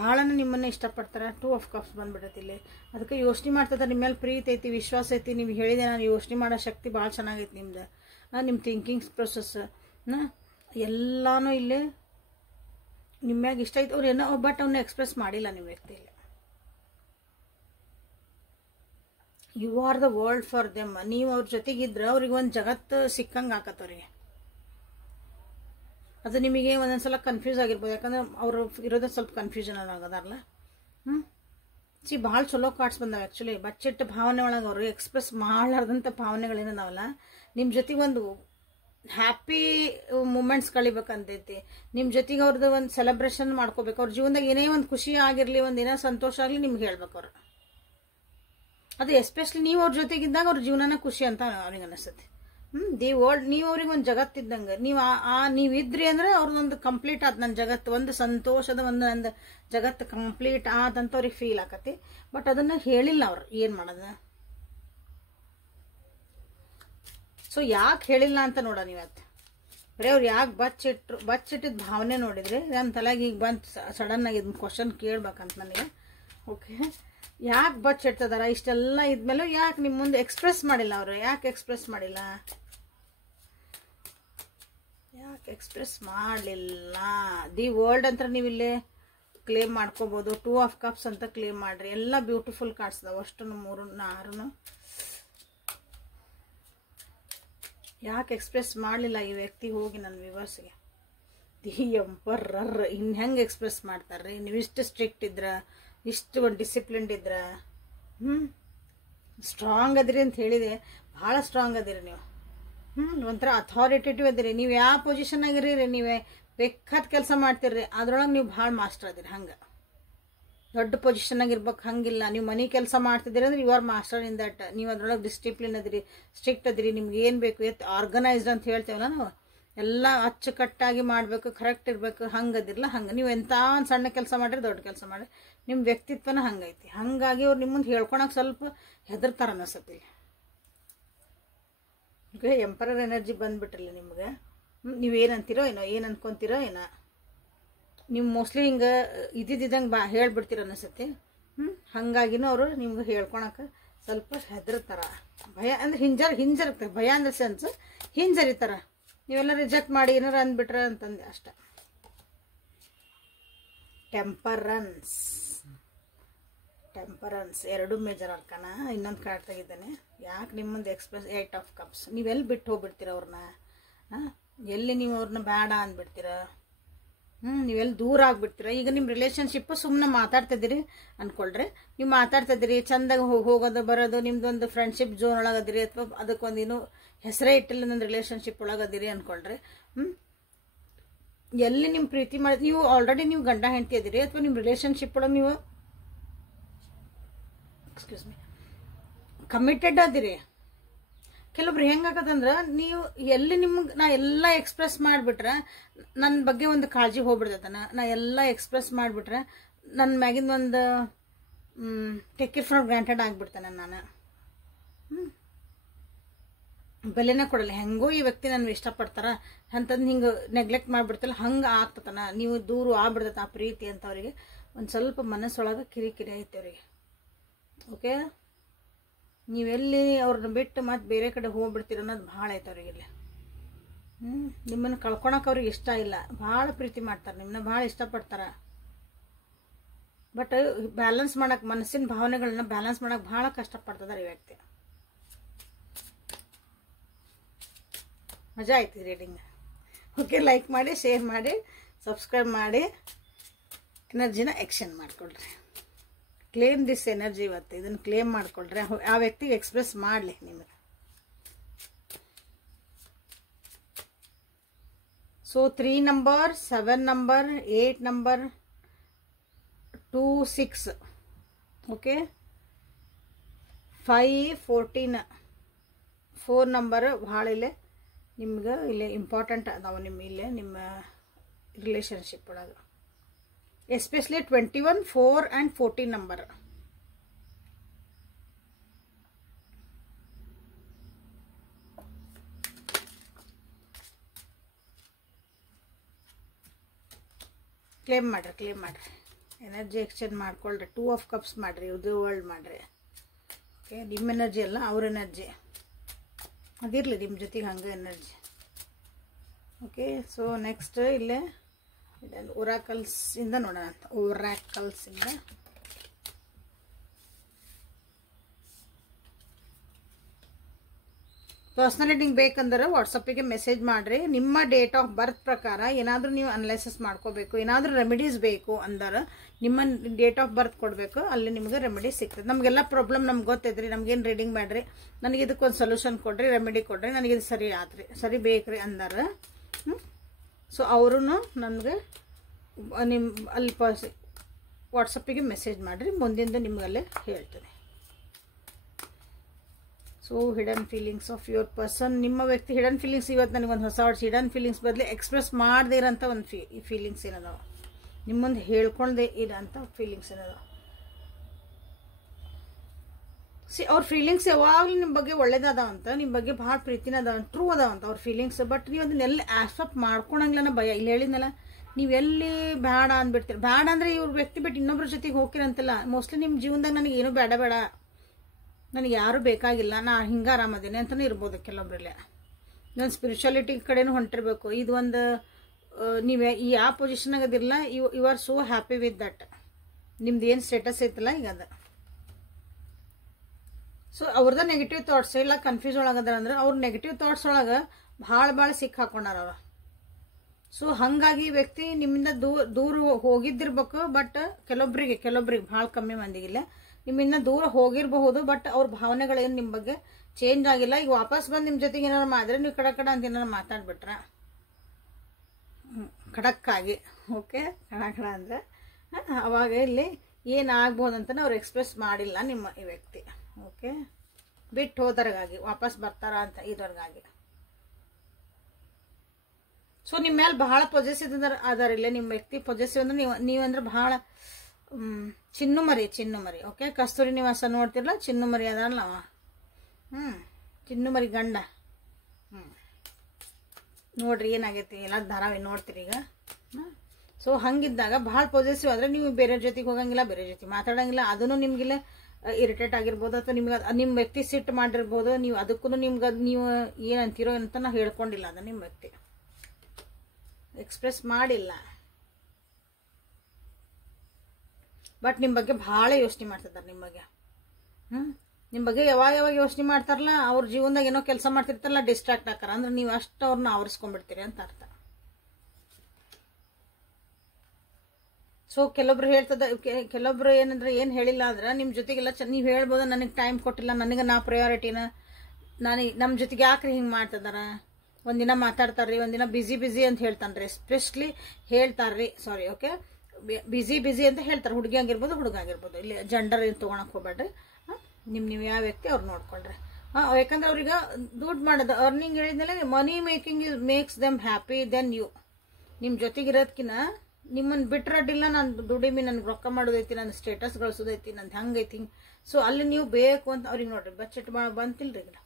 ಭಾಳನ ನಿಮ್ಮನ್ನು ಇಷ್ಟಪಡ್ತಾರೆ. 2 of cups ಬಂದ್ಬಿಡತ್ತೆ ಇಲ್ಲಿ. ಅದಕ್ಕೆ ಯೋಚನೆ ಮಾಡ್ತಿದ್ದಾರೆ, ನಿಮ್ಮ ಮೇಲೆ ಪ್ರೀತಿ ಐತಿ, ವಿಶ್ವಾಸ ಐತಿ. ನೀವು ಹೇಳಿದೆ ನಾನು ಯೋಚನೆ ಮಾಡೋ ಶಕ್ತಿ ಭಾಳ ಚೆನ್ನಾಗೈತಿ ನಿಮ್ದು. ನಿಮ್ಮ ಥಿಂಕಿಂಗ್ ಪ್ರೊಸೆಸ್ ಎಲ್ಲಾನು ಇಲ್ಲಿ ನಿಮ್ಮ್ಯಾಗ ಇಷ್ಟ ಐತೆ. ಅವ್ರು ಏನೋ ಬಟ್ ಅವನ್ನ ಎಕ್ಸ್ಪ್ರೆಸ್ ಮಾಡಿಲ್ಲ ನಿಮ್ಮ ವ್ಯಕ್ತಿಯಲ್ಲಿ. You are the world for them. ನೀವು ಅವ್ರ ಜೊತೆಗಿದ್ರೆ ಅವ್ರಿಗೆ ಒಂದು ಜಗತ್ತು ಸಿಕ್ಕಂಗೆ ಆಕತ್ತವ್ರಿಗೆ. ಅದು ನಿಮಗೆ ಒಂದೊಂದ್ಸಲ ಕನ್ಫ್ಯೂಸ್ ಆಗಿರ್ಬೋದು, ಯಾಕಂದ್ರೆ ಅವರು ಇರೋದೇ ಸ್ವಲ್ಪ ಕನ್ಫ್ಯೂಷನ್ ಆಗದಾರಲ್ಲ. ಭಾಳ ಚಲೋ ಕಾರ್ಡ್ಸ್ ಬಂದಾವೆ ಆ್ಯಕ್ಚುಲಿ. ಬಚ್ಚಿಟ್ಟ ಭಾವನೆ ಒಳಗೆ ಅವರು ಎಕ್ಸ್ಪ್ರೆಸ್ ಮಾಡಲಾರ್ದಂಥ ಭಾವನೆಗಳೇನದಾವಲ್ಲ, ನಿಮ್ಮ ಜೊತೆಗೆ ಒಂದು ಹ್ಯಾಪಿ ಮೂಮೆಂಟ್ಸ್ ಕಳಿಬೇಕಂತೈತಿ. ನಿಮ್ಮ ಜೊತೆಗೆ ಅವ್ರದ್ದು ಒಂದು ಸೆಲೆಬ್ರೇಷನ್ ಮಾಡ್ಕೋಬೇಕು. ಅವ್ರ ಜೀವನದಾಗ ಏನೇ ಒಂದು ಖುಷಿ ಆಗಿರಲಿ, ಒಂದು ಏನೋ ಸಂತೋಷ ಆಗಲಿ ನಿಮ್ಗೆ ಹೇಳ್ಬೇಕು ಅವ್ರು. ಅದು ಎಸ್ಪೆಷಲಿ ನೀವು ಅವ್ರ ಜೊತೆಗಿದ್ದಾಗ ಅವ್ರ ಜೀವನನ ಖುಷಿ ಅಂತ ಅವ್ರಿಗೆ ಅನಿಸ್ತೈತಿ. ದಿ ವರ್ಲ್ಡ್, ನೀವು ಅವ್ರಿಗೆ ಒಂದು ಜಗತ್ತಿದ್ದಂಗೆ. ನೀವು ಇದ್ರಿ ಅಂದ್ರೆ ಅವ್ರದ್ದೊಂದು ಕಂಪ್ಲೀಟ್ ಆದ ನನ್ನ ಜಗತ್ತು, ಒಂದು ಸಂತೋಷದ ಒಂದು ನಂದು ಜಗತ್ತು ಕಂಪ್ಲೀಟ್ ಆದಂತ ಅವ್ರಿಗೆ ಫೀಲ್ ಆಕತಿ. ಬಟ್ ಅದನ್ನ ಹೇಳಿಲ್ಲ ಅವ್ರು, ಏನು ಮಾಡೋದು. ಸೊ ಯಾಕೆ ಹೇಳಿಲ್ಲ ಅಂತ ನೋಡೋಣ ಇವತ್ತು. ಬರೀ ಅವ್ರು ಯಾಕೆ ಬಚ್ಚಿಟ್ಟಿದ ಭಾವನೆ ನೋಡಿದ್ರೆ ನನ್ನ ತಲೆಗೆ ಈಗ ಬಂತು ಸಡನ್ ಆಗಿ ಇದನ್ನ ಕ್ವಶನ್ ಕೇಳ್ಬೇಕಂತ ನನಗೆ. ಓಕೆ, ಯಾಕೆ ಬಚ್ಚಿಡ್ತದಾರ ಇಷ್ಟೆಲ್ಲ ಇದ್ಮೇಲೆ ಯಾಕೆ ನಿಮ್ಮ ಮುಂದೆ ಎಕ್ಸ್ಪ್ರೆಸ್ ಮಾಡಿಲ್ಲ ಅವರು? ಯಾಕೆ ಎಕ್ಸ್ಪ್ರೆಸ್ ಮಾಡಿಲ್ಲ? ದಿ ವರ್ಲ್ಡ್ ಅಂತ ನೀವು ಇಲ್ಲೇ ಕ್ಲೇಮ್ ಮಾಡ್ಕೋಬಹುದು. 2 of cups ಅಂತ ಕ್ಲೇಮ್ ಮಾಡ್ರಿ. ಎಲ್ಲ ಬ್ಯೂಟಿಫುಲ್ ಕಾರ್ಡ್ಸ್ ಅದಾವ, ಅಷ್ಟು 3 6. ಯಾಕೆ ಎಕ್ಸ್ಪ್ರೆಸ್ ಮಾಡಲಿಲ್ಲ ಈ ವ್ಯಕ್ತಿ ಹೋಗಿ ನನ್ನ ವ್ಯೂವರ್ಸ್ಗೆ? The emperor. ಇನ್ನು ಹೆಂಗೆ ಎಕ್ಸ್ಪ್ರೆಸ್ ಮಾಡ್ತಾರ್ರಿ? ನೀವು ಇಷ್ಟು ಸ್ಟ್ರಿಕ್ಟ್ ಇದ್ರ, ಇಷ್ಟು ಒಂದು ಡಿಸಿಪ್ಲಿನ್ಡ್ ಇದ್ರ, ಸ್ಟ್ರಾಂಗ್ ಅದಿರಿ ಅಂತ ಹೇಳಿದೆ. ಭಾಳ ಸ್ಟ್ರಾಂಗ್ ಅದಿರಿ ನೀವು. ಒಂಥರ ಅಥಾರಿಟೇಟಿವ್ ಅದಿರಿ. ನೀವು ಯಾವ ಪೊಸಿಷನ್ ಆಗಿರಿ, ನೀವೇ ಬೇಕಾದ ಕೆಲಸ ಮಾಡ್ತೀರಿ, ಅದ್ರೊಳಗೆ ನೀವು ಭಾಳ ಮಾಸ್ಟರ್ ಅದಿರಿ. ಹಂಗೆ ದೊಡ್ಡ ಪೊಸಿಷನ್ ಆಗಿರ್ಬೇಕು ಹಂಗಿಲ್ಲ. ನೀವು ಮನೆ ಕೆಲಸ ಮಾಡ್ತಿದ್ದೀರಿ ಅಂದ್ರೆ you are master in that. ನೀವು ಅದ್ರೊಳಗೆ ಡಿಸಿಪ್ಲಿನ್ ಅದಿರಿ, ಸ್ಟ್ರಿಕ್ಟ್ ಅದಿರಿ. ನಿಮ್ಗೆ ಏನು ಬೇಕು ಆರ್ಗನೈಸ್ಡ್ ಅಂತ ಹೇಳ್ತೇವಲ್ಲ ನಾವು, ಎಲ್ಲ ಅಚ್ಚುಕಟ್ಟಾಗಿ ಮಾಡಬೇಕು, ಕರೆಕ್ಟ್ ಇರಬೇಕು. ಹಂಗದಿರಲ್ಲ. ಹಂಗೆ ನೀವು ಎಂಥ ಒಂದು ಸಣ್ಣ ಕೆಲಸ ಮಾಡಿರಿ, ದೊಡ್ಡ ಕೆಲಸ ಮಾಡಿರಿ, ನಿಮ್ಮ ವ್ಯಕ್ತಿತ್ವನ ಹಂಗೈತಿ. ಹಾಗಾಗಿ ಅವ್ರು ನಿಮ್ಮ ಮುಂದೆ ಹೇಳ್ಕೊಳಕ್ಕೆ ಸ್ವಲ್ಪ ಹೆದರ್ತಾರ ಅನಿಸತಿ. ಓಕೆ, ಎಂಪರರ್ ಎನರ್ಜಿ ಬಂದ್ಬಿಟ್ರಲ್ಲ ನಿಮ್ಗೆ. ನೀವೇನಂತೀರೋ ಏನೋ, ಏನು ಅನ್ಕೊಂತೀರೋ ಏನೋ. ನೀವು ಮೋಸ್ಟ್ಲಿ ಹಿಂಗೆ ಇದ್ದಿದ್ದಂಗೆ ಹೇಳ್ಬಿಡ್ತೀರ ಅನಿಸುತ್ತೆ. ಹಾಗಾಗಿನೂ ಅವರು ನಿಮ್ಗೆ ಹೇಳ್ಕೊಳಕ್ಕೆ ಸ್ವಲ್ಪ ಹೆದರ್ತಾರ. ಭಯ ಅಂದ್ರೆ ಹಿಂಜರಿತಾರೆ. ಭಯ ಅಂದ್ರೆ ಸೆನ್ಸ್ ಹಿಂಜರಿತಾರ. ನೀವೆಲ್ಲ ರಿಜೆಕ್ಟ್ ಮಾಡಿ ಏನಾರು ಅಂದ್ಬಿಟ್ರೆ ಅಂತಂದೆ ಅಷ್ಟೆ. ಟೆಂಪರೆನ್ಸ್ ಎರಡು ಮೇಜರ್ ಅರ್ಕನ. ಇನ್ನೊಂದು ಕಾರ್ಡ್ ತೆಗಿದ್ದೇನೆ. ಯಾಕೆ ನಿಮ್ಮೊಂದು ಎಕ್ಸ್ಪ್ರೆಸ್ 8 ಆಫ್ ಕಪ್ಸ್. ನೀವೆಲ್ಲಿ ಬಿಟ್ಟು ಹೋಗ್ಬಿಡ್ತೀರ ಅವ್ರನ್ನ? ಎಲ್ಲಿ ನೀವು ಅವ್ರನ್ನ ಬೇಡ ಅಂದ್ಬಿಡ್ತೀರ? ನೀವೆಲ್ಲಿ ದೂರ ಆಗ್ಬಿಡ್ತೀರ? ಈಗ ನಿಮ್ಮ ರಿಲೇಷನ್ಶಿಪ್ಪು ಸುಮ್ಮನೆ ಮಾತಾಡ್ತಿದ್ದೀರಿ ಅಂದ್ಕೊಳ್ರಿ. ನೀವು ಮಾತಾಡ್ತಿದ್ದೀರಿ, ಚಂದಾಗ ಹೋಗೋದು ಬರೋದು, ನಿಮ್ದೊಂದು ಫ್ರೆಂಡ್ಶಿಪ್ ಝೋನ್ ಒಳಗದಿರಿ, ಅಥವಾ ಅದಕ್ಕೊಂದೇನು ಹೆಸರೇ ಇಟ್ಟಿಲ್ಲ ನನ್ನ ರಿಲೇಷನ್ಶಿಪ್ ಒಳಗದಿರಿ ಅಂದ್ಕೊಳ್ರಿ. ಎಲ್ಲಿ ನಿಮ್ಮ ಪ್ರೀತಿ ಮಾಡಿ ನೀವು ಆಲ್ರೆಡಿ ನೀವು ಗಂಡ ಹೆಂಡತಿ ಅದಿರಿ, ಅಥವಾ ನಿಮ್ಮ ರಿಲೇಷನ್ಶಿಪ್ ಒಳಗೆ ನೀವು ಕಮಿಟೆಡ್ ಅದಿರಿ. ಕೆಲವೊಬ್ರು ಹೆಂಗಾಗತ್ತಂದ್ರೆ ನೀವು ಎಲ್ಲಿ ನಿಮ್ಗೆ ನಾ ಎಲ್ಲ ಎಕ್ಸ್ಪ್ರೆಸ್ ಮಾಡಿಬಿಟ್ರೆ ನನ್ನ ಬಗ್ಗೆ ಒಂದು ಕಾಳಜಿ ಹೋಗ್ಬಿಡ್ತೈತನ. ನಾ ಎಲ್ಲ ಎಕ್ಸ್ಪ್ರೆಸ್ ಮಾಡಿಬಿಟ್ರೆ ನನ್ನ ಮ್ಯಾಗಿಂದ ಒಂದು ಟೇಕ್ ಇಟ್ ಫಾರ್ ಗ್ರಾಂಟೆಡ್ ಆಗಿಬಿಡ್ತಾನೆ. ನಾನು ಬೆಲೆನೇ ಕೊಡಲ್ಲ. ಹೆಂಗೋ ಈ ವ್ಯಕ್ತಿ ನನ್ನ ಇಷ್ಟಪಡ್ತಾರ ಅಂತಂದು ಹಿಂಗೆ ನೆಗ್ಲೆಕ್ಟ್ ಮಾಡಿಬಿಡ್ತಲ್ಲ, ಹಂಗೆ ಆಗ್ತತನ. ನೀವು ದೂರ ಆಗ್ಬಿಡ್ತೈತೆ ಆ ಪ್ರೀತಿ ಅಂತ. ಅವರಿಗೆ ಒಂದು ಸ್ವಲ್ಪ ಮನಸ್ಸೊಳಗೆ ಕಿರಿಕಿರಿ ಐತೆ ಅವರಿಗೆ. ಓಕೆ, ನೀವೆಲ್ಲಿ ಅವ್ರನ್ನ ಬಿಟ್ಟು ಮತ್ತೆ ಬೇರೆ ಕಡೆ ಹೋಗ್ಬಿಡ್ತೀರ ಅನ್ನೋದು ಭಾಳ ಐತೆ ಅವ್ರಿಗೆ. ಇಲ್ಲಿ ನಿಮ್ಮನ್ನು ಕಳ್ಕೊಳಕ್ಕೆ ಅವ್ರಿಗೆ ಇಷ್ಟ ಇಲ್ಲ. ಭಾಳ ಪ್ರೀತಿ ಮಾಡ್ತಾರೆ, ನಿಮ್ಮನ್ನ ಭಾಳ ಇಷ್ಟಪಡ್ತಾರೆ. ಬಟ್ ಬ್ಯಾಲೆನ್ಸ್ ಮಾಡಕ್ಕೆ, ಮನಸ್ಸಿನ ಭಾವನೆಗಳನ್ನ ಬ್ಯಾಲೆನ್ಸ್ ಮಾಡಕ್ಕೆ ಭಾಳ ಕಷ್ಟಪಡ್ತದಾರೆ ಈ ವ್ಯಕ್ತಿ. ಮಜಾ ಆಯ್ತು ರೀಡಿಂಗ್. ಓಕೆ, ಲೈಕ್ ಮಾಡಿ, ಶೇರ್ ಮಾಡಿ, ಸಬ್ಸ್ಕ್ರೈಬ್ ಮಾಡಿ, ಎನರ್ಜಿನ ಎಕ್ಷನ್ ಮಾಡಿಕೊಡ್ರಿ. Claim this energy. ಇವತ್ತು ಇದನ್ನು ಕ್ಲೇಮ್ ಮಾಡಿಕೊಳ್ರಿ. ಆ ವ್ಯಕ್ತಿಗೆ ಎಕ್ಸ್ಪ್ರೆಸ್ ಮಾಡಲಿ ನಿಮಗೆ. So 3 number, 7 number, 8 number, 2, 6, okay, 5, 14, 4 number ಭಾಳ ಇಲ್ಲೇ ನಿಮ್ಗೆ ಇಲ್ಲೇ ಇಂಪಾರ್ಟೆಂಟ್ ಅದಾವ. ಇಲ್ಲೇ ನಿಮ್ಮ ರಿಲೇಷನ್ಶಿಪ್ ಒಳಗೆ ಎಸ್ಪೆಷಲಿ 21, 4 and 14 ನಂಬರ್. ಕ್ಲೇಮ್ ಮಾಡ್ರಿ ಎನರ್ಜಿ ಎಕ್ಸ್ಚೇಂಜ್ ಮಾಡ್ಕೊಳ್ರಿ. 2 ಆಫ್ ಕಪ್ಸ್ ಮಾಡ್ರಿ, ಇದು ವರ್ಲ್ಡ್ ಮಾಡ್ರಿ. ಓಕೆ, ನಿಮ್ಮ ಎನರ್ಜಿ ಅಲ್ಲ ಅವ್ರ ಎನರ್ಜಿ ಅದಿರಲಿ ನಿಮ್ಮ ಜೊತೆಗೆ ಹಂಗೆ ಎನರ್ಜಿ. ಓಕೆ, ಸೊ ನೆಕ್ಸ್ಟ್ ಇಲ್ಲೇ ಒರಾಕಲ್ಸಿಂದ ನೋಡೋಣ. ಒರಾಕಲ್ಸಿಂದ ಪರ್ಸ್ನಲ್ ರೀಡಿಂಗ್ ಬೇಕಂದ್ರೆ ವಾಟ್ಸಪ್ಪಿಗೆ ಮೆಸೇಜ್ ಮಾಡಿರಿ. ನಿಮ್ಮ ಡೇಟ್ ಆಫ್ ಬರ್ತ್ ಪ್ರಕಾರ ಏನಾದರೂ ನೀವು ಅನಲೈಸಿಸ್ ಮಾಡ್ಕೋಬೇಕು, ಏನಾದರೂ ರೆಮಿಡೀಸ್ ಬೇಕು ಅಂದ್ರೆ ನಿಮ್ಮ ಡೇಟ್ ಆಫ್ ಬರ್ತ್ ಕೊಡಬೇಕು. ಅಲ್ಲಿ ನಿಮಗೆ ರೆಮಿಡೀಸ್ ಸಿಗ್ತದೆ. ನಮಗೆಲ್ಲ ಪ್ರಾಬ್ಲಮ್ ನಮ್ಗೆ ಗೊತ್ತೈತ್ರಿ. ನಮಗೇನು ರೀಡಿಂಗ್ ಮಾಡ್ರಿ, ನನಗೆ ಇದಕ್ಕೊಂದು ಸೊಲ್ಯೂಷನ್ ಕೊಡ್ರಿ, ರೆಮಿಡಿ ಕೊಡ್ರಿ, ನನಗಿದು ಸರಿ ಆತ್ರಿ, ಸರಿ ಬೇಕ್ರಿ ಅಂದಾರ. ಸೊ ಅವರು ನನಗೆ ನಿಮ್ಮ ಅಲ್ಲಿ ವಾಟ್ಸಪ್ಪಿಗೆ ಮೆಸೇಜ್ ಮಾಡಿರಿ. ಮುಂದಿಂದ ನಿಮಗಲ್ಲೇ ಹೇಳ್ತೇನೆ. So hidden feelings of your person. ನಿಮ್ಮ ವ್ಯಕ್ತಿ ಹಿಡನ್ ಫೀಲಿಂಗ್ಸ್. ಇವತ್ತು ನನಗೊಂದು ಹೊಸ ವರ್ಡ್ಸ್ ಹಿಡನ್ ಫೀಲಿಂಗ್ಸ್ ಬದಲು ಎಕ್ಸ್ಪ್ರೆಸ್ ಮಾಡದೇ ಇರೋಂಥ ಒಂದು ಫೀಲಿಂಗ್ಸ್ ಏನದಾವ, ನಿಮ್ಮ ಮುಂದೆ ಹೇಳ್ಕೊಂಡೇ ಇರೋಂಥ ಫೀಲಿಂಗ್ಸ್ ಏನದಾವ. ಅವ್ರ ಫೀಲಿಂಗ್ಸ್ ಯಾವಾಗಲೂ ನಿಮ್ಮ ಬಗ್ಗೆ ಒಳ್ಳೇದಾದಂತ, ನಿಮ್ಮ ಬಗ್ಗೆ ಭಾಳ ಪ್ರೀತಿನ ಅದಾವ, ಟ್ರೂ ಅದಾವಂತ ಅವ್ರ ಫೀಲಿಂಗ್ಸ್. ಬಟ್ ನೀವು ಅದನ್ನೆಲ್ಲ ಆಕ್ಸೆಪ್ಟ್ ಮಾಡ್ಕೊಳಂಗಿಲ್ಲನ ಭಯ. ಇಲ್ಲಿ ಹೇಳಿದ್ನಲ್ಲ, ನೀವೆಲ್ಲಿ ಬೇಡ ಅಂದ್ಬಿಡ್ತೀರಿ. ಬೇಡ ಅಂದರೆ ಇವ್ರ ವ್ಯಕ್ತಿ ಬಿಟ್ಟು ಇನ್ನೊಬ್ರ ಜೊತೆಗೆ ಹೋಗಿರಂತಿಲ್ಲ. ಮೋಸ್ಟ್ಲಿ ನಿಮ್ಮ ಜೀವನದಾಗ ನನಗೆ ಏನೂ ಬೇಡ, ನನಗೆ ಯಾರೂ ಬೇಕಾಗಿಲ್ಲ, ನಾ ಹಿಂಗೆ ಆರಾಮದೇನೆ ಅಂತಲೇ ಇರ್ಬೋದು ಕೆಲವೊಬ್ರಲ್ಲೇ. ನನ್ನ ಸ್ಪಿರಿಚುಯಾಲಿಟಿ ಕಡೆನೂ ಹೊಂಟಿರ್ಬೇಕು. ಇದು ಒಂದು ನೀವು ಯಾವ ಪೊಸಿಷನ್ನಾಗ ಅದಿರಲ್ಲ, you are so happy with that. ನಿಮ್ದು ಏನು ಸ್ಟೇಟಸ್ ಐತಲ್ಲ ಈಗ ಅದು. ಸೊ ಅವ್ರದ ನೆಗೆಟಿವ್ ಥಾಟ್ಸ್ ಇಲ್ಲ ಕನ್ಫ್ಯೂಸ್ ಒಳಗದ ಅಂದ್ರೆ ಅವ್ರ ನೆಗೆಟಿವ್ ಥಾಟ್ಸ್ ಒಳಗೆ ಭಾಳ ಸಿಕ್ಕ ಹಾಕೊಂಡಾರ ಅವ್ರು. ಸೊ ಹಾಗಾಗಿ ವ್ಯಕ್ತಿ ನಿಮ್ಮಿಂದ ದೂರ ಹೋಗಿದ್ದಿರ್ಬೇಕು. ಬಟ್ ಕೆಲವೊಬ್ರಿಗೆ ಭಾಳ ಕಮ್ಮಿ ಮಂದಿಗಿಲ್ಲ, ನಿಮ್ಮಿಂದ ದೂರ ಹೋಗಿರಬಹುದು. ಬಟ್ ಅವ್ರ ಭಾವನೆಗಳೇನು ನಿಮ್ಮ ಬಗ್ಗೆ ಚೇಂಜ್ ಆಗಿಲ್ಲ. ಈಗ ವಾಪಸ್ ಬಂದು ನಿಮ್ಮ ಜೊತೆಗೆ ಏನಾರು ಮಾಡಿದ್ರೆ ನೀವು ಕಡ ಅಂತ ಏನಾರು ಮಾತಾಡ್ಬಿಟ್ರ ಖಡಕ್ಕಾಗಿ. ಓಕೆ, ಕಡ ಅಂದರೆ ಅವಾಗ ಇಲ್ಲಿ ಏನಾಗ್ಬೋದು ಅಂತ ಅವ್ರು ಎಕ್ಸ್ಪ್ರೆಸ್ ಮಾಡಿಲ್ಲ ನಿಮ್ಮ ಈ ವ್ಯಕ್ತಿ. ಓಕೆ, ಬಿಟ್ಟು ಹೋದರ್ಗಾಗಿ ವಾಪಸ್ ಬರ್ತಾರ ಅಂತ ಇದ್ರಗಾಗಿ. ಸೊ ನಿಮ್ಮ ಮೇಲೆ ಭಾಳ ಪೊಸೆಸಿವ್ ಅದಾರಿಲ್ಲ ನಿಮ್ಮ ವ್ಯಕ್ತಿ. ಪೊಸೆಸಿವ್ ಅಂದ್ರೆ ನೀವಂದ್ರೆ ಭಾಳ ಚಿನ್ನು ಮರಿ. ಓಕೆ, ಕಸ್ತೂರಿ ನಿವಾಸ ನೋಡ್ತಿರಲ್ಲ, ಚಿನ್ನು ಮರಿ ಅದಲ್ಲ ಅವ. ಚಿನ್ನು ಮರಿ ಗಂಡ. ನೋಡ್ರಿ ಏನಾಗೈತಿ, ಎಲ್ಲ ಧಾರಾವಾಹಿ ನೋಡ್ತೀರಿ ಈಗ. ಸೊ ಹಂಗಿದ್ದಾಗ ಭಾಳ ಪಾಸಿಟಿವ್ ಆದರೆ ನೀವು ಬೇರೆ ಜೊತೆಗೆ ಹೋಗಂಗಿಲ್ಲ, ಬೇರೆ ಜೊತೆ ಮಾತಾಡಂಗಿಲ್ಲ, ಅದನ್ನು ನಿಮಗಿಲ್ಲ ಇರಿಟೇಟ್ ಆಗಿರ್ಬೋದು, ಅಥವಾ ನಿಮ್ಗೆ ನಿಮ್ಮ ವ್ಯಕ್ತಿ ಸಿಟ್ಟು ಮಾಡಿರ್ಬೋದು, ನೀವು ಅದಕ್ಕೂ ನಿಮ್ಗೆ ನೀವು ಏನಂತೀರೋ ಅಂತ ನಾ ಹೇಳ್ಕೊಂಡಿಲ್ಲ, ಅದು ನಿಮ್ಮ ವ್ಯಕ್ತಿ ಎಕ್ಸ್ಪ್ರೆಸ್ ಮಾಡಿಲ್ಲ, ಬಟ್ ನಿಮ್ಮ ಬಗ್ಗೆ ಭಾಳ ಯೋಚನೆ ಮಾಡ್ತಿದ್ದಾರೆ. ನಿಮ್ಮ ಬಗ್ಗೆ ನಿಮ್ಮ ಬಗ್ಗೆ ಯಾವಾಗ ಯೋಚನೆ ಮಾಡ್ತಾರಲ್ಲ, ಅವ್ರ ಜೀವನದಾಗ ಏನೋ ಕೆಲಸ ಮಾಡ್ತಿರ್ತಾರಲ್ಲ, ಡಿಸ್ಟ್ರಾಕ್ಟ್ ಆಕಾರ ಅಂದ್ರೆ ನೀವು ಅಷ್ಟು ಅವ್ರನ್ನ ಆವರಿಸ್ಕೊಂಡ್ಬಿಡ್ತೀರಿ ಅಂತ ಅರ್ಥ. ಸೊ ಕೆಲವೊಬ್ರು ಹೇಳ್ತದ, ಕೆಲವೊಬ್ರು ಏನಂದ್ರೆ ಏನು ಹೇಳಿಲ್ಲ ಅಂದ್ರೆ ನಿಮ್ಮ ಜೊತೆಗೆಲ್ಲ ನೀವು ಹೇಳ್ಬೋದು, ನನಗೆ ಟೈಮ್ ಕೊಟ್ಟಿಲ್ಲ, ನನಗೆ ನಾ ಪ್ರಯಾರಿಟಿನ, ನಮ್ಮ ಜೊತೆಗೆ ಯಾಕ್ರಿ ಹಿಂಗೆ ಮಾಡ್ತಿದಾರ, ಒಂದಿನ ಮಾತಾಡ್ತಾರ್ರಿ, ಒಂದಿನ ಬಿಸಿ ಅಂತ ಹೇಳ್ತಾನ್ರಿ, ಎಸ್ಪೆಷಲಿ ಹೇಳ್ತಾರ್ರಿ, ಸಾರಿ ಓಕೆ, ಬಿಸಿ ಅಂತ ಹೇಳ್ತಾರೆ, ಹುಡುಗಿ ಆಗಿರ್ಬೋದು ಹುಡುಗ ಆಗಿರ್ಬೋದು, ಇಲ್ಲಿ ಜೆಂಡರ್ ಏನು ತೊಗೊಳಕ್ಕೆ ಹೋಗ್ಬೇಡ್ರಿ, ನೀವು ಯಾವ ವ್ಯಕ್ತಿ ಅವ್ರು ನೋಡ್ಕೊಳ್ರಿ. ಯಾಕಂದ್ರೆ ಅವ್ರಿಗೆ ದುಡ್ಡು ಮಾಡೋದು ಅರ್ನಿಂಗ್ ಹೇಳಿದ್ಮೇಲೆ money making makes them happy then you. ನಿಮ್ಮ ಜೊತೆಗಿರೋದಕ್ಕಿಂತ ನಿಮ್ಮನ್ನು ಬಿಟ್ರಡ್ಡಿಲ್ಲ, ನಾನು ದುಡಿಮೆ, ನನಗೆ ರೊಕ್ಕ ಮಾಡೋದೈತಿ, ನನ್ನ ಸ್ಟೇಟಸ್ ಗಳಿಸೋದೈತಿ, ನಂದು ಹಂಗೈತಿ. ಸೊ ಅಲ್ಲಿ ನೀವು ಬೇಕು ಅಂತ ಅವ್ರಿಗೆ ನೋಡ್ರಿ ಬಜೆಟ್ ಬಂತಿಲ್ರಿ ಈಗ.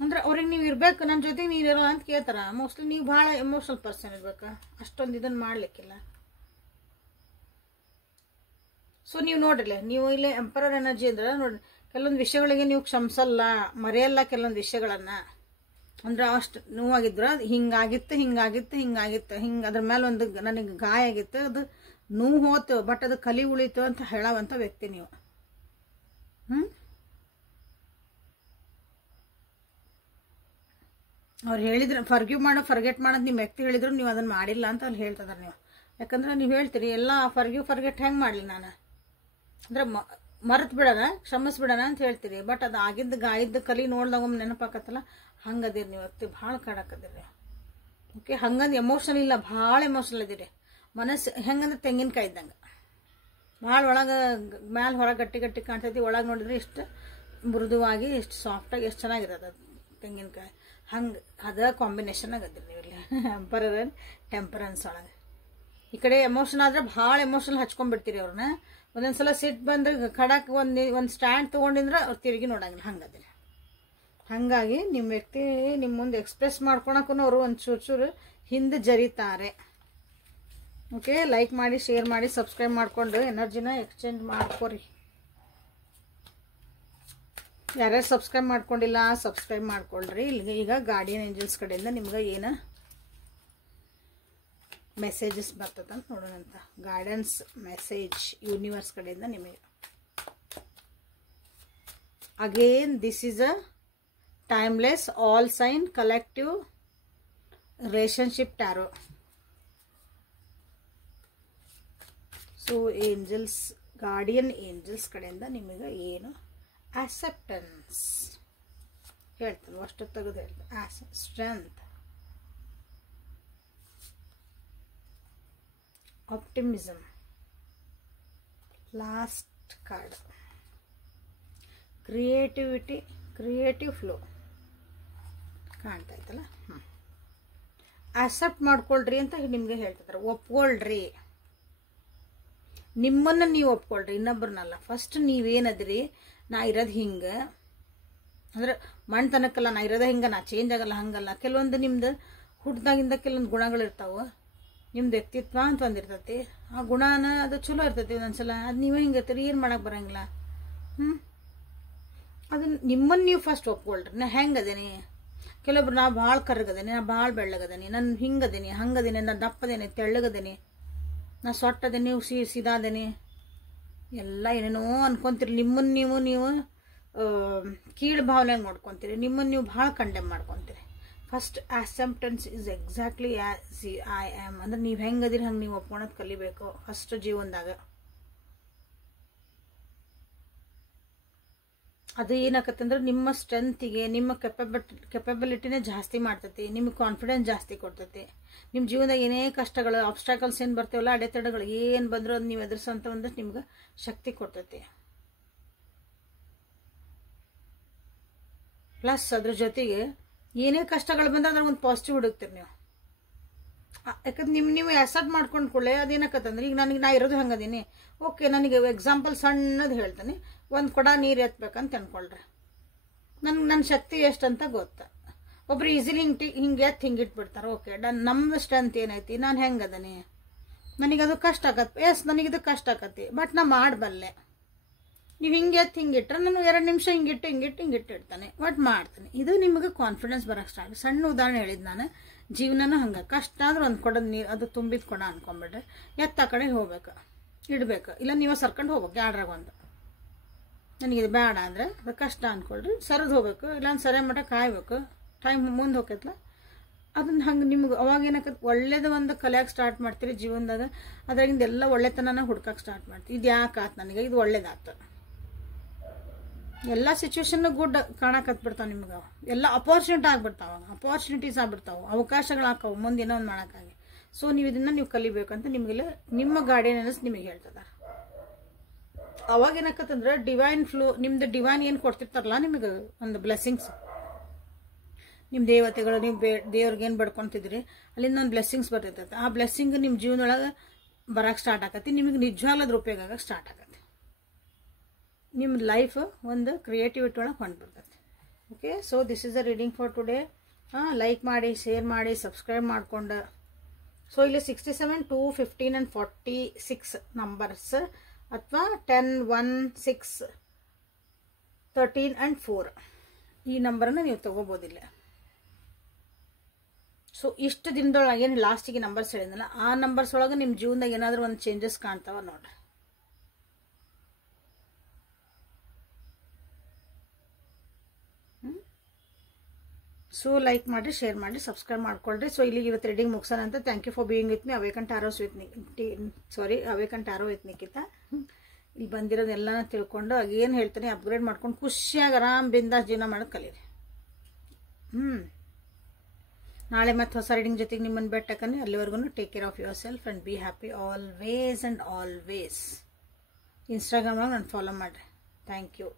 ಅಂದ್ರೆ ಅವ್ರಿಗೆ ನೀವು ಇರ್ಬೇಕು, ನನ್ನ ಜೊತೆಗೆ ನೀವು ಇರೋಲ್ಲ ಅಂತ ಕೇಳ್ತಾರ. ಮೋಸ್ಟ್ಲಿ ನೀವು ಭಾಳ ಎಮೋಷನಲ್ ಪರ್ಸನ್ ಇರ್ಬೇಕು, ಅಷ್ಟೊಂದು ಇದನ್ನು ಮಾಡ್ಲಿಕ್ಕಿಲ್ಲ. ಸೊ ನೀವು ನೋಡ್ರಿ, ನೀವು ಇಲ್ಲಿ ಎಂಪರರ್ ಎನರ್ಜಿ ಅಂದ್ರೆ ನೋಡ್ರಿ, ಕೆಲವೊಂದು ವಿಷಯಗಳಿಗೆ ನೀವು ಕ್ಷಮಿಸಲ್ಲ, ಮರೆಯಲ್ಲ ಕೆಲವೊಂದು ವಿಷಯಗಳನ್ನ. ಅಂದ್ರೆ ಅಷ್ಟು ನೋವಾಗಿದ್ರು, ಹಿಂಗಾಗಿತ್ತು ಹಿಂಗೆ ಅದ್ರ ಮೇಲೆ ಒಂದು ನನಗೆ ಗಾಯ ಆಗಿತ್ತು, ಅದು ನೋವು ಹೋತು, ಬಟ್ ಅದು ಕಲಿ ಉಳಿತು ಅಂತ ಹೇಳೋವಂಥ ವ್ಯಕ್ತಿ ನೀವು. ಅವ್ರು ಹೇಳಿದ್ರು ಫರ್ಗಿವ್ ಮಾಡೋ ಫರ್ಗೆಟ್ ಮಾಡೋದು ನಿಮ್ಮ ವ್ಯಕ್ತಿ ಹೇಳಿದ್ರು, ನೀವು ಅದನ್ನು ಮಾಡಿಲ್ಲ ಅಂತ ಅಲ್ಲಿ ಹೇಳ್ತಿದಾರೆ ನೀವು. ಯಾಕಂದ್ರೆ ನೀವು ಹೇಳ್ತೀರಿ ಎಲ್ಲ ಫರ್ಗೆಟ್ ಹೆಂಗೆ ಮಾಡಲಿ ನಾನು ಅಂದ್ರೆ ಮರೆತು ಬಿಡೋಣ, ಕ್ಷಮಿಸ್ಬಿಡೋಣ ಅಂತ ಹೇಳ್ತೀರಿ, ಬಟ್ ಅದು ಆಗಿದ್ದು ಗಾಯದ ಕಲಿ ನೋಡ್ದಾಗ ಒಮ್ಮೆ ನೆನಪಾಕತ್ತಲ್ಲ, ಹಂಗದಿರಿ ನೀವು ವ್ಯಕ್ತಿ ಭಾಳ ಕಾಡಾಕದಿರಿ. ಓಕೆ, ಹಂಗಂದು ಎಮೋಷನಲ್ ಇಲ್ಲ, ಭಾಳ ಎಮೋಷನಲ್ ಇದೀರಿ. ಮನಸ್ಸು ಹೆಂಗಂದ್ರೆ ತೆಂಗಿನಕಾಯಿ ಇದ್ದಂಗೆ, ಭಾಳ ಒಳಗೆ ಮ್ಯಾಲೆ ಹೊರಗೆ ಗಟ್ಟಿ ಕಾಣ್ತೈತಿ, ಒಳಗೆ ನೋಡಿದ್ರೆ ಇಷ್ಟು ಮೃದುವಾಗಿ, ಎಷ್ಟು ಸಾಫ್ಟಾಗಿ, ಎಷ್ಟು ಚೆನ್ನಾಗಿರೋದು ಅದು ತೆಂಗಿನಕಾಯಿ. ಹಂಗೆ ಅದ ಕಾಂಬಿನೇಷನ್ ಆಗದಿರಿ ನೀವು ಇಲ್ಲಿ ಎಂಪರರ್ ಟೆಂಪರೆನ್ಸ್ ಒಳಗೆ. ಈ ಕಡೆ ಎಮೋಷನ್ ಆದ್ರೆ ಭಾಳ ಎಮೋಷನಲ್ ಹಚ್ಕೊಂಡ್ಬಿಡ್ತೀರಿ ಅವ್ರನ್ನ. ಒಂದೊಂದ್ಸಲ ಸಿಟ್ಟು ಬಂದ್ರೆ ಖಡಕ್ ಒಂದು ಸ್ಟ್ಯಾಂಡ್ ತೊಗೊಂಡಿದ್ರೆ ಅವ್ರು ತಿರುಗಿ ನೋಡಂಗಿಲ್ಲ, ಹಂಗದಿರಿ. ಹಾಗಾಗಿ ನಿಮ್ಮ ವ್ಯಕ್ತಿ ನಿಮ್ಮ ಮುಂದೆ ಎಕ್ಸ್ಪ್ರೆಸ್ ಮಾಡ್ಕೊಳಕ್ಕೂ ಅವರು ಒಂದು ಚೂರು ಹಿಂದೆ ಜರಿತಾರೆ. ಓಕೆ, ಲೈಕ್ ಮಾಡಿ, ಶೇರ್ ಮಾಡಿ, ಸಬ್ಸ್ಕ್ರೈಬ್ ಮಾಡಿಕೊಂಡು ಎನರ್ಜಿನ ಎಕ್ಸ್ಚೇಂಜ್ ಮಾಡ್ಕೊರಿ. ಯಾರ್ಯಾರು ಸಬ್ಸ್ಕ್ರೈಬ್ ಮಾಡ್ಕೊಂಡಿಲ್ಲ ಸಬ್ಸ್ಕ್ರೈಬ್ ಮಾಡ್ಕೊಳ್ರಿ. ಇಲ್ಲಿಗೆ ಈಗ ಗಾರ್ಡಿಯನ್ ಏಂಜಲ್ಸ್ ಕಡೆಯಿಂದ ನಿಮ್ಗೆ ಏನು ಮೆಸೇಜಸ್ ಬರ್ತದಂತ ನೋಡೋಣಂತ. ಗೈಡೆನ್ಸ್ ಮೆಸೇಜ್ ಯೂನಿವರ್ಸ್ ಕಡೆಯಿಂದ ನಿಮಗೆ. Again this is a timeless all sign collective relationship tarot. So angels, guardian angels ಕಡೆಯಿಂದ ನಿಮಗೆ ಏನು acceptance ಹೇಳ್ತಾರೆ, ಅಷ್ಟು ತೆಗೆದು ಹೇಳ್ತಾರೆ. Strength, optimism, last card creativity, creative flow ಕಾಣ್ತಾ ಇತ್ತಲ್ಲ. ಆಕ್ಸೆಪ್ಟ್ ಮಾಡ್ಕೊಳ್ರಿ ಅಂತ ನಿಮಗೆ ಹೇಳ್ತಿದ್ದಾರೆ. ಒಪ್ಕೊಳ್ರಿ, ನಿಮ್ಮನ್ನು ನೀವು ಒಪ್ಕೊಳ್ರಿ, ಇನ್ನೊಬ್ಬರನ್ನಲ್ಲ. ಫಸ್ಟ್ ನೀವೇನದ್ರಿ, ನಾ ಇರೋದು ಹಿಂಗೆ ಅಂದ್ರೆ ಮಣ್ತನಕ್ಕಲ್ಲ, ನಾ ಇರೋದ ಹಿಂಗೆ, ನಾ ಚೇಂಜ್ ಆಗಲ್ಲ, ಹಂಗಲ್ಲ. ಕೆಲವೊಂದು ನಿಮ್ದು ಹುಟ್ಟಿದಾಗಿಂದ ಕೆಲವೊಂದು ಗುಣಗಳಿರ್ತಾವೆ, ನಿಮ್ದು ವ್ಯಕ್ತಿತ್ವ ಅಂತ ಒಂದಿರ್ತೈತಿ. ಆ ಗುಣನ ಅದು ಚಲೋ ಇರ್ತೈತಿ ಒಂದೊಂದ್ಸಲ, ಅದು ನೀವೇ ಹಿಂಗೆ ಇರ್ತೀರಿ, ಏನು ಮಾಡಕ್ಕೆ ಬರಂಗಿಲ್ಲ. ಅದನ್ನ ನಿಮ್ಮನ್ನು ನೀವು ಫಸ್ಟ್ ಒಪ್ಕೊಳ್ರಿ. ನಾ ಹೆಂಗದೇನಿ, ಕೆಲವೊಬ್ರು ನಾ ಭಾಳ ಕರ್ಗದೇನಿ, ನಾ ಭಾಳ ಬೆಳ್ಳಗದೇನಿ, ನಾನು ಹಿಂಗದೇನಿ ಹಂಗದೇನಿ, ನಾ ದಪ್ಪದೇನಿ ತೆಳ್ಳಗದೇನಿ, ನಾ ಸೊಟ್ಟದೇನಿ, ನೀವು ಸೀದಾದೇನಿ, ಎಲ್ಲ ಏನೇನೋ ಅನ್ಕೊಂತೀರಿ. ನಿಮ್ಮನ್ನು ನೀವು ಕೀಳು ಭಾವನೆಯಾಗಿ ನೋಡ್ಕೊತೀರಿ, ನಿಮ್ಮನ್ನು ನೀವು ಭಾಳ ಕಂಡೆಮ್ ಮಾಡ್ಕೊತೀರಿ. First acceptance is exactly as I am ಅಂದ್ರೆ ನೀವು ಹೆಂಗದಿರಿ ಹಂಗೆ ನೀವು ಒಪ್ಕೊಳೋದು ಕಲಿಬೇಕು ಫಸ್ಟ್ ಜೀವನದಾಗ. ಅದು ಏನಾಕತ್ತಂದ್ರೆ ನಿಮ್ಮ ಸ್ಟ್ರೆಂತಿಗೆ, ನಿಮ್ಮ ಕೆಪಬಿಲಿಟಿನೇ ಜಾಸ್ತಿ ಮಾಡ್ತೈತಿ, ನಿಮಗೆ ಕಾನ್ಫಿಡೆನ್ಸ್ ಜಾಸ್ತಿ ಕೊಡ್ತೈತಿ. ನಿಮ್ಮ ಜೀವನದಾಗ ಏನೇ ಕಷ್ಟಗಳು, ಆಬ್ಸ್ಟಾಕಲ್ಸ್ ಏನು ಬರ್ತಾವಲ್ಲ, ಅಡೆತಡೆಗಳು ಏನು ಬಂದರೂ ಅದು ನೀವು ಎದುರಿಸೋಂಥ ಒಂದಷ್ಟು ನಿಮ್ಗೆ ಶಕ್ತಿ ಕೊಡ್ತೈತಿ. ಪ್ಲಸ್ ಅದ್ರ ಜೊತೆಗೆ ಏನೇ ಕಷ್ಟಗಳು ಬಂದ್ರೆ ಅದ್ರ ಒಂದು ಪಾಸಿಟಿವ್ ಹುಡುಕ್ತೀರಿ ನೀವು. ಯಾಕಂದ್ರೆ ನೀವು ಆಕ್ಸೆಪ್ಟ್ ಮಾಡ್ಕೊಂಡು ಕೂಡಲೇ ಅದೇನಕ್ಕತ್ತಂದ್ರೆ, ಈಗ ನಾ ಇರೋದು ಹಂಗದೀನಿ, ಓಕೆ, ನನಗೆ ಎಕ್ಸಾಂಪಲ್ ಸಣ್ಣದು ಹೇಳ್ತೀನಿ. ಒಂದು ಕೊಡ ನೀರು ಎತ್ತಬೇಕಂತ ಅನ್ಕೊಳ್ರಿ, ನನ್ನ ಶಕ್ತಿ ಎಷ್ಟಂತ ಗೊತ್ತ. ಒಬ್ರು ಈಸಿಲಿ ಹಿಂಗೆ ಎತ್ತು ಹಿಂಗೆ ಇಟ್ಬಿಡ್ತಾರೆ. ಓಕೆ, ನಮ್ಮ ಸ್ಟ್ರೆಂತ್ ಏನೈತಿ, ನಾನು ಹೆಂಗದನಿ, ನನಗದು ಕಷ್ಟ ಆಗತ್ತೆ. ಎಸ್, ನನಗಿದು ಕಷ್ಟ ಆಗತ್ತೆ, ಬಟ್ ನಾ ಮಾಡಬಲ್ಲೆ. ನೀವು ಹಿಂಗೆ ಹಿಂಗಿಟ್ರೆ ನಾನು 2 ನಿಮಿಷ ಹಿಂಗಿಟ್ಟು ಇಡ್ತಾನೆ, ಬಟ್ ಮಾಡ್ತೀನಿ. ಇದು ನಿಮಗೆ ಕಾನ್ಫಿಡೆನ್ಸ್ ಬರೋಕ್ಕೆ ಸ್ಟಾರ್ಟ್. ಸಣ್ಣ ಉದಾಹರಣೆ ಹೇಳಿದ್ದು ನಾನು. ಜೀವನನ ಹಂಗೆ ಕಷ್ಟ ಆದ್ರೂ ಒಂದು ಕೊಡೋದು ನೀರು ಅದು ತುಂಬಿದ ಕೊಡ ಅನ್ಕೊಂಬಿಡ್ರೆ ಎತ್ತ ಕಡೆ ಹೋಗ್ಬೇಕು, ಇಡ್ಬೇಕು. ಇಲ್ಲ ನೀವು ಸರ್ಕೊಂಡು ಹೋಗ್ಬೇಕು ಯಾಡ್ರಾಗ ಒಂದು. ನನಗಿದು ಬೇಡ ಅಂದರೆ ಅದು ಕಷ್ಟ ಅಂದ್ಕೊಳ್ರಿ, ಸರಿದು ಹೋಗ್ಬೇಕು. ಇಲ್ಲಾಂದ್ರೆ ಸರಿ ಮಟ್ಟ ಕಾಯ್ಬೇಕು, ಟೈಮ್ ಮುಂದೆ ಹೋಗ್ತೈತಲ್ಲ. ಅದನ್ನ ಹಂಗೆ ನಿಮ್ಗೆ ಅವಾಗ ಏನಾಕತ್ತೆ, ಒಳ್ಳೇದು ಒಂದು ಕಲಿಯೋಕೆ ಸ್ಟಾರ್ಟ್ ಮಾಡ್ತೀರಿ ಜೀವನದಾಗ. ಅದ್ರಾಗಿಂದ ಎಲ್ಲ ಒಳ್ಳೆತನ ಹುಡ್ಕಕ್ಕೆ ಸ್ಟಾರ್ಟ್ ಮಾಡ್ತೀವಿ. ಇದು ಯಾಕೆ ಆತು ನನಗೆ, ಇದು ಒಳ್ಳೇದಾತು. ಎಲ್ಲ ಸಿಚುವೇಶನ್ ಗುಡ್ ಕಾಣಕತ್ಬಿಡ್ತಾವೆ ನಿಮ್ಗೆ. ಎಲ್ಲ ಅಪಾರ್ಚುನಿಟಿ ಆಗ್ಬಿಡ್ತಾವ, ಅಪಾರ್ಚುನಿಟೀಸ್ ಆಗ್ಬಿಡ್ತಾವೆ, ಅವಕಾಶಗಳು ಹಾಕವು ಮುಂದೆ ಏನೋ ಒಂದು ಮಾಡೋಕ್ಕಾಗಿ. ಸೊ ನೀವು ಇದನ್ನ ನೀವು ಕಲಿಬೇಕಂತ ನಿಮಗೆಲ್ಲ ನಿಮ್ಮ ಗಾರ್ಡಿಯನ್ಸ್ ನಿಮಗೆ ಹೇಳ್ತದ. ಅವಾಗ ಏನಾಕತ್ತಂದ್ರೆ ಡಿವೈನ್ ಫ್ಲೋ, ನಿಮ್ದು ಡಿವೈನ್ ಏನು ಕೊಡ್ತಿರ್ತಾರಲ್ಲ ನಿಮಗೆ ಒಂದು ಬ್ಲೆಸ್ಸಿಂಗ್ಸ್, ನಿಮ್ಮ ದೇವತೆಗಳು ನೀವು ದೇವ್ರಿಗೆ ಏನು ಬಡ್ಕೊತಿದ್ರಿ ಅಲ್ಲಿಂದ ಒಂದು ಬ್ಲೆಸ್ಸಿಂಗ್ಸ್ ಬರ್ತೈತೆ. ಆ ಬ್ಲೆಸ್ಸಿಂಗ್ ನಿಮ್ಮ ಜೀವನದೊಳಗೆ ಬರೋಕ್ಕೆ ಸ್ಟಾರ್ಟ್ ಆಗತ್ತೆ. ನಿಮಗೆ ನಿಜವಾಗ್ಲದ ಉಪಯೋಗ ಆಗಕ್ಕೆ ಸ್ಟಾರ್ಟ್ ಆಗತ್ತೆ. ನಿಮ್ಮ ಲೈಫ್ ಒಂದು ಕ್ರಿಯೇಟಿವಿಟಿ ಒಳಗೆ ಹೊಂದ್ಬಿಡ್ತೈತೆ. Okay, so this is a reading for today. Like ಮಾಡಿ, ಶೇರ್ ಮಾಡಿ, ಸಬ್ಸ್ಕ್ರೈಬ್ ಮಾಡ್ಕೊಂಡು. ಸೊ ಇಲ್ಲಿ 67, 2, 15 and 46 ನಂಬರ್ಸ್, ಅಥವಾ 10, 1, 6, 13 and 4 ಈ ನಂಬರನ್ನು ನೀವು ತಗೋಬೋದಿಲ್ಲ. ಸೊ ಇಷ್ಟು ದಿನದೊಳಗೆ ಏನು ಲಾಸ್ಟಿಗೆ ನಂಬರ್ಸ್ ಹೇಳಿದ್ನಲ್ಲ, ಆ ನಂಬರ್ಸ್ ಒಳಗೆ ನಿಮ್ಮ ಜೀವನದಾಗ ಏನಾದರೂ ಒಂದು ಚೇಂಜಸ್ ಕಾಣ್ತಾವ ನೋಡ್ರಿ. ಸೊ ಲೈಕ್ ಮಾಡಿ, ಶೇರ್ ಮಾಡಿ, ಸಬ್ಸ್ಕ್ರೈಬ್ ಮಾಡ್ಕೊಳ್ರಿ. ಸೊ ಇಲ್ಲಿಗೆ ಇವತ್ತು ರೀಡಿಂಗ್ ಮುಗಿಸೋಣ ಅಂತ. Thank you for being with me. Awaken tarot with Nikhita. ಇಲ್ಲಿ ಬಂದಿರೋದೆಲ್ಲ ತಿಳ್ಕೊಂಡು ಏನು ಹೇಳ್ತೀನಿ ಅಪ್ಗ್ರೇಡ್ ಮಾಡ್ಕೊಂಡು ಖುಷಿಯಾಗಿ ಆರಾಮ್ ಬಿಂದಾಸ್ ಜೀವನ ಮಾಡೋದು ಕಲೀರಿ. ನಾಳೆ ಮತ್ತೆ ಹೊಸ ರೀಡಿಂಗ್ ಜೊತೆಗೆ ನಿಮ್ಮನ್ನು ಬೆಟ್ಟಕನ್ನಿ. ಅಲ್ಲಿವರೆಗೂ take care of yourself and be happy always and always. ಇನ್ಸ್ಟಾಗ್ರಾಮ್ನಾಗ ನಾನು ಫಾಲೋ ಮಾಡಿರಿ. Thank you.